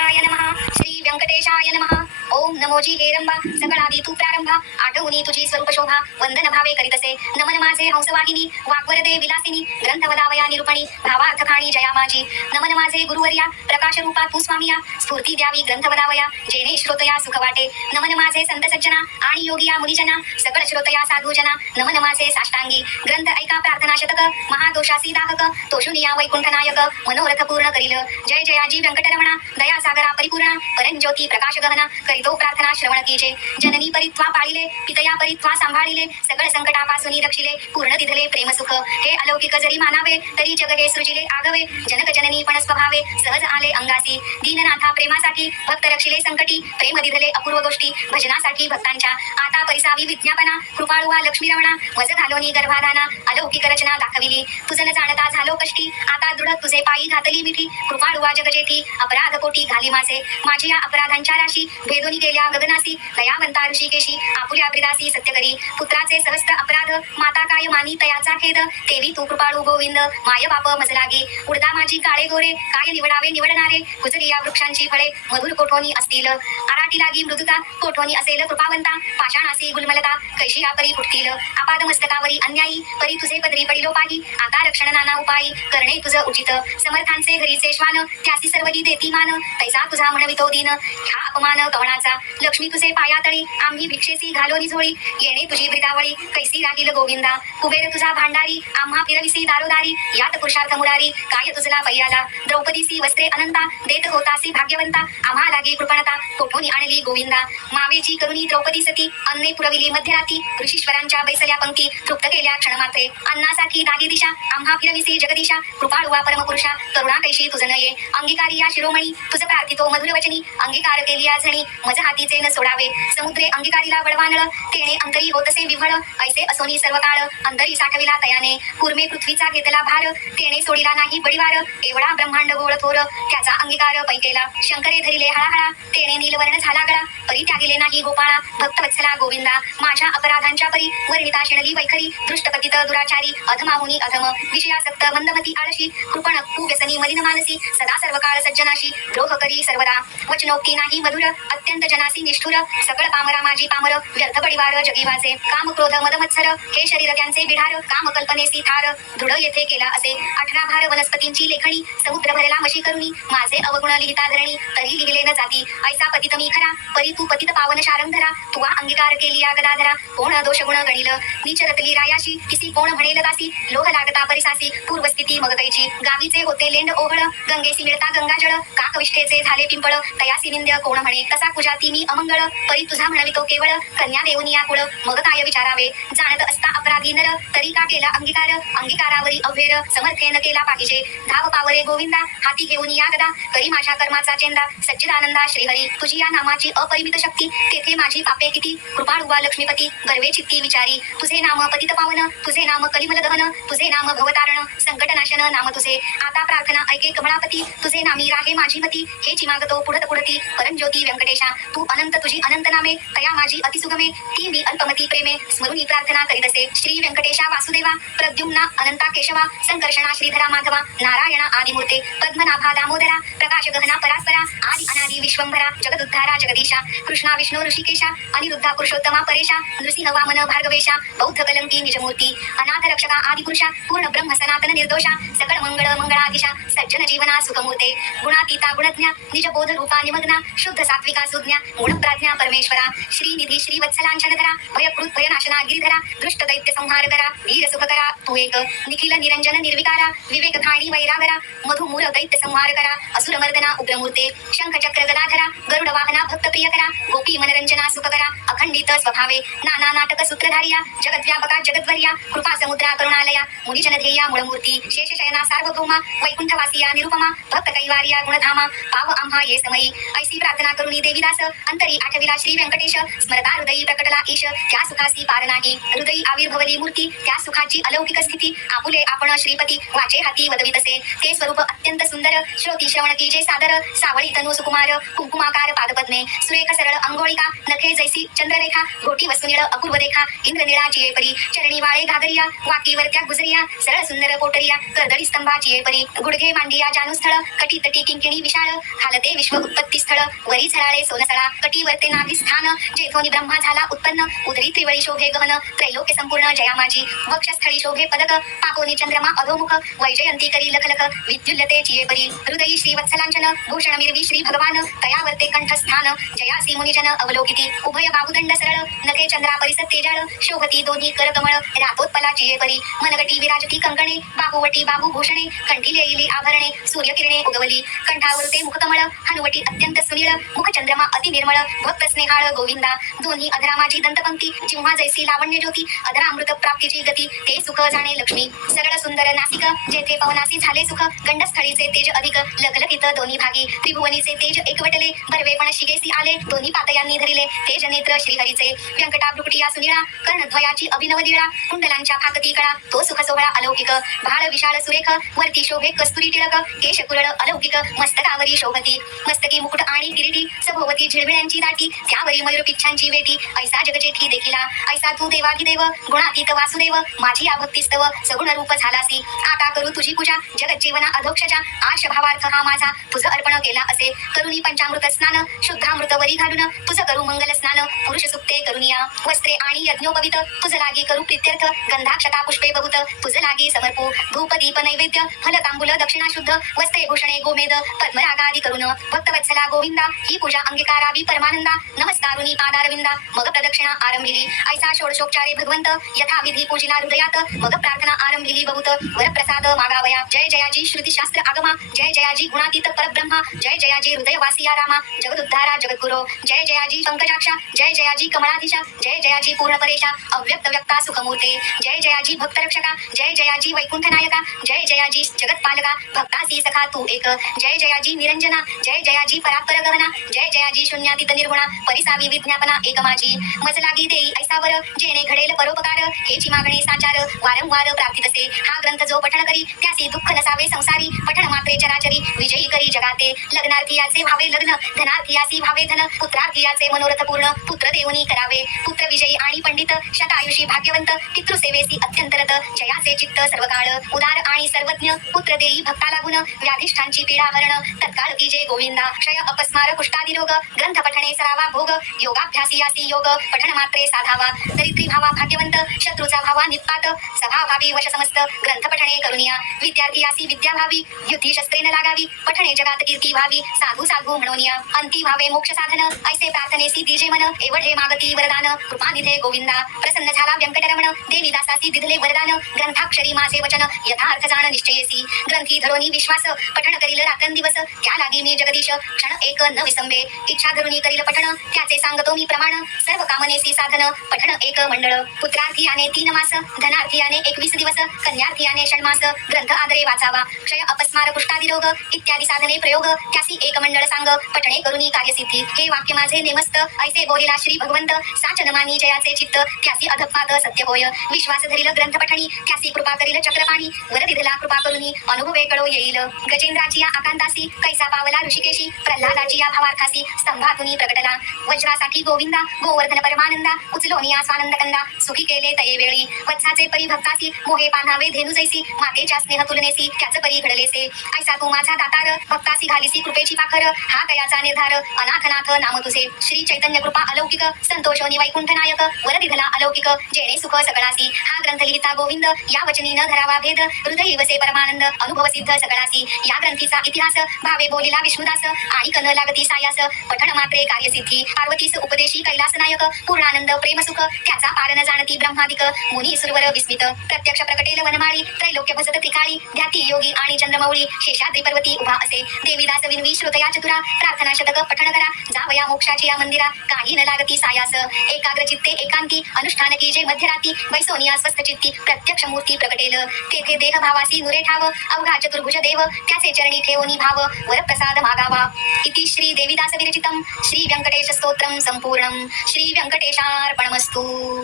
व्यंकटेशाय नमः श्री व्यंकटेशाय नमः ओम नमोजी हेरंबा आधी तू प्रारंभा आठवणी तुझी स्वरूप शोभा वंदन भावे करीतसे नमन माझे हंसवाहिनी वाग्वरदे विलासिनी ग्रंथ वदावया निरूपणी भावार्थ खाणी जया माझी नमन माझे गुरुवर्या प्रकाश रूपा तू स्वामिया स्फूर्ती द्यावी ग्रंथ वदावया जेणे श्रोतया सुख वाटे। नमन माझे संत सज्जना आणि योगिया मुनिजना सकळ श्रोतया साधूजना। नमन माझे साष्टांगी। ग्रंथ ऐका प्रार्थना शतक महादोषासी दाहक तोषुनिया वैकुंठनायक मनोरथ पूर्ण करील। जय जयाजी व्यंकटरमणा दया सागरा परिपूर्ण परंज्योती प्रकाश गहना करीतो तो प्रार्थना श्रवण कीजे. जननी परित्वा पाळिले पितया परित्वा सांभाळिले सगळ संकटापासून रक्षिले पूर्ण तिथले प्रेमसुख. हे अलौकिक जरी मानावे तरी जग हे सृजिले आगवे. जनक जननी पण स्वभावे सहज आले अंगासी. दीननाथा प्रेमासाठी भक्त रक्षिले संकटी प्रेम दिधले अपूर्व गोष्टी. भजनासाठी भक्तांच्या आता परिसावी विज्ञापना. कृपाळुवा लक्ष्मी रमणा वज घालोनी गर्भाधाना. अलौकिक रचना दाखविली. तुझन जाणता झालो कष्टी. आता दृढ तुझे पायी घातली मिठी. कृपाळुवा जगजेती अपराध कोटी घाली माझे माझी या अपराधांच्या राशी भेदोनी गेल्या गगनासी दयावंता ऋषिकेशी. आपुल्या प्रिदासी सत्यकरी. पुत्राचे सहस्त्र अपराध. माता काय मानी तयाचा खेद. तेवी तू कृपाळू गोविंद. माय बाप मजलागे. उडदा माझी काळे गोरे. काय निवडावे निवडणारे. गुजरी या वृक्षांची फळे. मधुर कोठोनी असतील. आराटी लागी मृदुता. कोठोनी असेल कृपावंता. पाषाणासी गुलमलता. कैशी या परी फुटतील आपाद मस्तकावरी अन्यायी. परी तुझे पदरी पडिलो पाही. आता रक्षण नाना उपायी करणे तुझं उचित. समर्थांचे घरीचे श्वान. त्यासी सर्वली देती मान. तैसा तुझा म्हणवितो दिन. ह्या अपमान कवणाचा लक्ष्मी तुझे पायातळी आम्ही भिक्षेसी घालोनी झोळी. येणे तुझी ब्रिदावळी कैसी राहील गोविंदा. कुबेर तुझा भांडारी आम्हा फिरविसी दारोदारी. यात पुरुषार्थ मुरारी काय तुझला पैयाला द्रौपदीसी वस्त्रे अनंता देत होतासी भाग्यवंता. आम्हा लागे कृपणता कोठोनी आणली गोविंदा? मावेची करुणी द्रौपदी सती अन्ने पुरविली मध्यराती. ऋषीश्वरांच्या बैसल्या पंक्ती तृप्त केल्या क्षणमात्रे. अन्नासाठी दागी दिशा आम्हा फिरविसी जगदिशा. कृपाळुवा परमपुरुषा करुणा कैशी तुझ नये. अंगीकारी या शिरोमणी तुझ प्रार्थितो मधुर वचनी. अंगीकार केली या झणी मज हातीचे न सोडावे. समुद्रे अंगीकारीला बळवानळ तेणे अंतरी होतसे विव्हळ. ऐसे असोनी सर्व काळ अंतरी साठविला तयाने. पूर्वे पृथ्वीचा घेतला भार तेणे सोडिला नाही बळीवार एवढा ब्रह्मांड गोळ थोर त्याचा अंगीकार पैकेला. शंकरे धरिले हळाहळा तेणे नीलवर्ण झाला गळा. परी त्यागिले नाही गोपाळा. भक्त वत्सला गोविंदा. माझ्या अपराधांच्या परी वर्णिता शिणली वैखरी. दृष्टपतित दुराचारी अधमाहुनी अधम. विषयासक्त मंदमती आळशी. कृपण कुव्यसनी मलिन मानसी. सदा सर्व काळ सज्जनाशी. द्रोह करी सर्वदा. वचनोक्ती नाही मधुर अत्यंत जनासी निष्ठुर. सकळ पामरा माझी पामर. व्यर्थ बडिवार जगी वाजे काम क्रोध मदमत्सर. हे शरीर त्यांचे बिढार. काम कल्पनेसी थार. दृढ येथे केला असे. अठरा भार वनस्पतींची लेखणी. समुद्र भरला मशी करुणी. माझे अवगुण लिहिता धरणी. तरी लिहिले न जाती. ऐसा पतित मी खरा. परी तू पतित पावन शारंधरा तुवा अंगीकार केली या गदाधरा कोण दोष गुण गणिल? नीच रतली रायाशी किसी कोण म्हणेल दासी? लोह लागता परिसासी. पूर्वस्थिती मग कैची? गावीचे होते लेंड ओहळ. गंगेसी मिळता गंगाजळ. काकविष्ठेचे झाले पिंपळ. तयासी निंद्य कोण म्हणे? तसा जाती मी अमंगळ. परी तुझा म्हणवितो केवळ कन्या देऊनी या कुळ. मग काय विचारावे? जाणत असता अपराधी नर. तरी का केला अंगीकार? अंगीकारावरी अव्हेर. समर्थेन केला पाहिजे. धाव पावरे गोविंदा. हाती घेऊन या गदा. करी माझ्या कर्माचा चेंदा सच्चिदानंदा श्रीहरी. तुझी या नामाची अपरिमित शक्ती. तेथे माझी पापे किती? कृपाळुवा लक्ष्मीपती. गर्वे चित्ती विचारी. तुझे नाम पतित पावन. तुझे नाम कलिमल दहन. तुझे नाम भवतारण. संकटनाशन नाम तुझे. आता प्रार्थना ऐके कमळापती. तुझे नामी राहे माझी मती हे चिमागतो पुढत पुढती. परमज्योती व्यंकटेशा. तू अनंत तुझी अनंत नामे तया माझी अतिसुगमे ती मी अल्पमती प्रेमे स्मरुनी प्रार्थना करीत असे. श्री व्यंकटेशा वासुदेवा प्रद्युम्ना अनंता केशवा संकर्षणा श्रीधरा माधवा नारायणा आदिमूर्ते पद्मनाभा दामोदरा प्रकाश गहना परास्परा आदि अनादि विश्वंभरा जगदुद्धारा जगदीशा कृष्णा विष्णू ऋषिकेशा अनिरुद्धा पुरुषोत्तमा परेशा नृसिंह वामन भार्गवेशा बौद्ध कलंकी निजमूर्ती अनाथ रक्षका आदिपुरुषा पूर्ण ब्रह्म सनातन निर्दोषा सकळ मंगळ मंगळादिशा सज्जन जीवना सुखमूर्ते गुणातीता गुणज्ञा निज बोध रूपा निमग्ना शुद्ध सात्विका सुज्ञ प्राज्ञा मूळ प्राज्ञा परमेश्वरा श्री निधी श्री वत्सलांचन धरा भयकृत भयनाशना गिरधरा दृष्ट दैत्य संहार करा वीर सुख करा तू एक निखिल निरंजन निर्विकारा विवेक धाणी वैरागरा मधुमूल दैत्य संहार करा असुर मर्दना उग्रमूर्ते शंख चक्र गदाधरा गरुड वाहना भक्त प्रिय करा गोपी मनरंजना सुख करा अखंडित स्वभावे नाना नाटक सूत्रधारिया जगद्व्यापका जगद्वर्या कृपा समुद्रा करुणालया मुनिजन ध्येया मूळमूर्ती शेष शयना सार्वभौमा वैकुंठवासिया निरुपमा भक्त कैवारिया गुणधामा पाव आम्हा ये समयी ऐसी प्रार्थना करुणी देवीदास अंतरी आठविला श्री व्यंकटेश स्मरता हृदयी प्रकटला ईश त्या सुखासी पार नाही हृदयी आविर्भवली मूर्ती त्या सुखाची अलौकिक स्थिती आपुले आपण श्रीपती वाचे हाती वदवितसे ते स्वरूप अत्यंत सुंदर श्रोती श्रवण की जे सादर सावळी तनु सुकुमार कुंकुमाकार पादपद्मे। सुरेख सरळ अंगोळिका नखे जैसी चंद्ररेखा घोटी वसुनिळ अपूर्व देखा इंद्रनिळाची येपरी चरणी वाळे घागरिया वाकीवर त्या गुजरिया सरळ सुंदर पोटरिया कर्दळी स्तंभाची येपरी गुडघे मांडिया जानुस्थळ कटी तटी किंकिणी विशाळ खालते विश्व उत्पत्ती स्थळ वरी झळाळे सोनसळा कटीवरते नाभी स्थान. जेथोनी ब्रह्मा झाला उत्पन्न. उदरी त्रिवळी शोभे गहन. त्रैलोक्य संपूर्ण जया माझी वक्षस्थळी शोभे पदक. पापोनी चंद्रमा अधोमुख. वैजयंती करी लखलख. विद्युल्यते चियेपरी. हृदयी श्री वत्सलांचन. भूषण मिरवी श्री भगवान. तयावरते कंठस्थान. जयासी मुनिजन अवलोकिती. उभय बाहुदंड सरळ. नखे चंद्रा परिसत तेजाळ. शोभती दोन्ही कर कमळ रातोत्पलाची येपरी मनगटी विराजती कंकणे. बाहुवटी बाहुभूषणे कंठी येईली आभरणे. सूर्यकिरणे उगवली. कंठावरते मुखकमळ. हनुवटी अत्यंत सुनीळ. मुख चंद्रमा निर्मळ भक्त स्नेहाळ गोविंदा दोन्ही अधरा माझी दंतपंक्ती जिव्हा जैसी लावण्य ज्योती अधरा अमृत प्राप्तीची गती ते सुख जाणे लक्ष्मी. सरळ सुंदर नासिक जेथे पवनासी झाले सुख गंडस्थळीचे तेज अधिक लखलखित दोन्ही भागी. त्रिभुवनीचे तेज एकवटले बरवे पण शिगेसी आले दोन्ही पातयांनी धरिले तेज नेत्र श्रीहरीचे. व्यंकटा भ्रुकटिया सुनिळा कर्णद्वयाची अभिनव दिळा कुंडलांच्या फाकती कळा तो सुख सोहळा अलौकिक. भाळ विशाळ सुरेख वरती शोभे कस्तुरी टिळक केश कुरळ अलौकिक मस्तकावरी शोभती. मस्तकी मुकुट आणि किरीटी सभोवती झिळमिळ्यांची दाटी त्यावरी मयूर पिच्छांची वेटी ऐसा जगजेठी देखिला ऐसा तू देवाधिदेव गुणातीत वासुदेव. माझी या सगुण रूप झालासी. आता करू तुझी पूजा जगत जीवना अधोक्षजा. आश भावार्थ हा माझा तुझं अर्पण केला असे. करुणी पंचामृत स्नान शुद्धामृत वरी घालून तुझं करू मंगल स्नान. पुरुष सुप्ते करुणिया वस्त्रे आणि यज्ञोपवित. तुझ लागी करू प्रित्यर्थ गंधाक्षता पुष्पे बहुत. तुझ लागी समर्पू धूप दीप नैवेद्य फल तांबूल दक्षिणा शुद्ध. वस्त्रे भूषणे गोमेद पद्मरागादी करून भक्तवत्सला गोविंदा ही पूजा अंगीकारावी परमानंदा नमस्कारुनी पादारविंदा मग प्रदक्षिणा आरंभिली ऐसा षोडशोपचारे भगवंत यथाविधी पूजिला हृदयात मग प्रार्थना आरंभिली बहुत वरप्रसाद मागावया जय जयाजी श्रुतीशास्त्र आगमा जय जयाजी गुणातीत परब्रह्मा जय जयाजी हृदयवासिया रामा जगदुद्धारा जगद्गुरो जय जयाजी पंकजाक्षा जय जयाजी कमलाधीशा जय जयाजी पूर्णपरेशा अव्यक्त व्यक्ता सुखमूर्ते जय जयाजी भक्तरक्षका जय जयाजी वैकुंठ नायका जय जयाजी जगतपालका भक्तासी सखा तू एक जय जयाजी निरंजना जय जयाजी परापर गहना जय जयाजी शून्यातीत निर्गुणा परिसावी विज्ञापना एक माझी मज लागी देई ऐसावर जेणे घडेल परोपकार. हेची मागणी साचार वारंवार प्राप्ती तसे. हा ग्रंथ जो पठण करी त्यासी दुःख नसावे संसारी. पठण मात्रे चराचरी विजयी करी जगाते। लग्नार्थीयाचे भावे लग्न धनार्थीयासी भावे धन पुत्रार्थीयाचे मनोरथ पूर्ण पुत्र देवनी करावे। पुत्र विजयी आणि पंडित शतायुषी भाग्यवंत पितृसेवेसी अत्यंतरत जयाचे चित्त सर्वकाळ। उदार आणि सर्वज्ञ पुत्र देई भक्ता लागून व्याधिष्ठांची पीडा हरण तत्काळ की जय गोविंदा। क्षय अपस्मार कुष्ठादी रोग ग्रंथ पठणे सरावा भोग योगाभ्यासियासी योग पठण मात्रे साधावा। दरिद्री भावा भाग्यवंत शत्रूचा भावा निपात। सभा भावी वश समस्त ग्रंथ पठणे करुनिया। विद्यार्थी यासी विद्या भावी युद्धी शस्त्रेन लागावी पठणे जगात कीर्ती व्हावी. साधू साधू म्हणून अंती व्हावे मोक्ष साधन. ऐसे प्रार्थनेसी दिजे मन एवढे मागती वरदान. कृपानिधे गोविंदा प्रसन्न झाला व्यंकटरमण. देवी दासासी दिधले वरदान. ग्रंथाक्षरी माझे वचन यथार्थ जाण निश्चयसी. ग्रंथी धरोनी विश्वास पठण करील रात्रंदिवस त्या लागी मी जगदीश क्षण एक न विसंबे. इच्छा धरुनी करील पठण त्याचे सांगतो मी प्रमाण. सर्व कामनेसी साधन पठण एक मंडळ. पुत्रार्थीयाने तीन मास धनार्थीयाने एकवीस दिवस कन्यार्थीयाने षण्मास. ग्रंथ आदरे वाचावा. क्षय अपस्मार कुष्ठादी रोग इत्यादी साधने प्रयोग. त्यासी एक मंडळ सांग. पठणे करुनी कार्यसिद्धी. हे वाक्य माझे नेमस्त. ऐसे बोलिला श्री भगवंत. साचन मानी जयाचे चित्त. त्यासी अधपात सत्य होय. विश्वास धरील ग्रंथ पठणी. त्यासी कृपा करील चक्रपाणी वर दिधला कृपा करुनी अनुभवे कडो येईल. गजेंद्राची या आकांतासी. कैसा पावला ऋषिकेशी. प्रल्हादाची या भावार्थासी. स्तंभातुनी प्रकटला. वज्रासाठी गोविंदा. गोवर्धन परमानंदा. उचलोनी या स्वानंद कंदा सुखी केले तये वेळी. वत्साचे परी भक्तासी मोहे पानावे धेनु जैसी मातेच्या स्नेह तुलनेसी. त्याच परी घडलेसे. ऐसा तू माझा दातार. भक्तासी घालीसी कृपेची पाखर. हा कयाचा निर्धार. अनाथनाथ नाम तुझे. श्री चैतन्य कृपा अलौकिक. संतोष वैकुंठ नायक. वरदिधला अलौकिक. जेणे सुख सकळासी हा ग्रंथ लिहिता गोविंद. या वचनी न धरावा भेद. हृदय वसे परमानंद. अनुभव सिद्ध सकळासी या ग्रंथीचा इतिहास. भावे बोलिला विष्णुदास. आणि कन लागती सायास. पठण मात्रे कार्यसिद्धी. पार्वतीस उपदेशी कैलास नायक. पूर्णानंद प्रेमसुख त्याचा पार न जाणती ब्रह्मादिक. मुनी सुरवर विस्मित. प्रत्यक्ष प्रकटेल वनमाळी. त्रैलोक्य भजत त्रिकाळी. ध्याती योगी आणि चंद्रमौळी. शेषाद्री पर्वती उभा असे. देवीदास विनवी श्रुतया चतुरा. प्रार्थना शतक पठण करा. जावया मोक्षाची या मंदिरा. काही न लागती सायास. एकाग्र चित्ते एकांती. अनुष्ठान की जे मध्यराती. वैसोनिया स्वस्थ चित्ती. प्रत्यक्ष मूर्ती प्रकटेल. तेथे देह भावासी नुरे ठाव. अवघा चतुर्भुज देव. त्याचे चरणी ठेवोनी भाव. वरप्रसाद मागावा. इति श्री देवीदास विरचितम. श्री व्यंकटेश स्तोत्रम संपूर्णम. श्री व्यंकटेशार्पणमस्तू.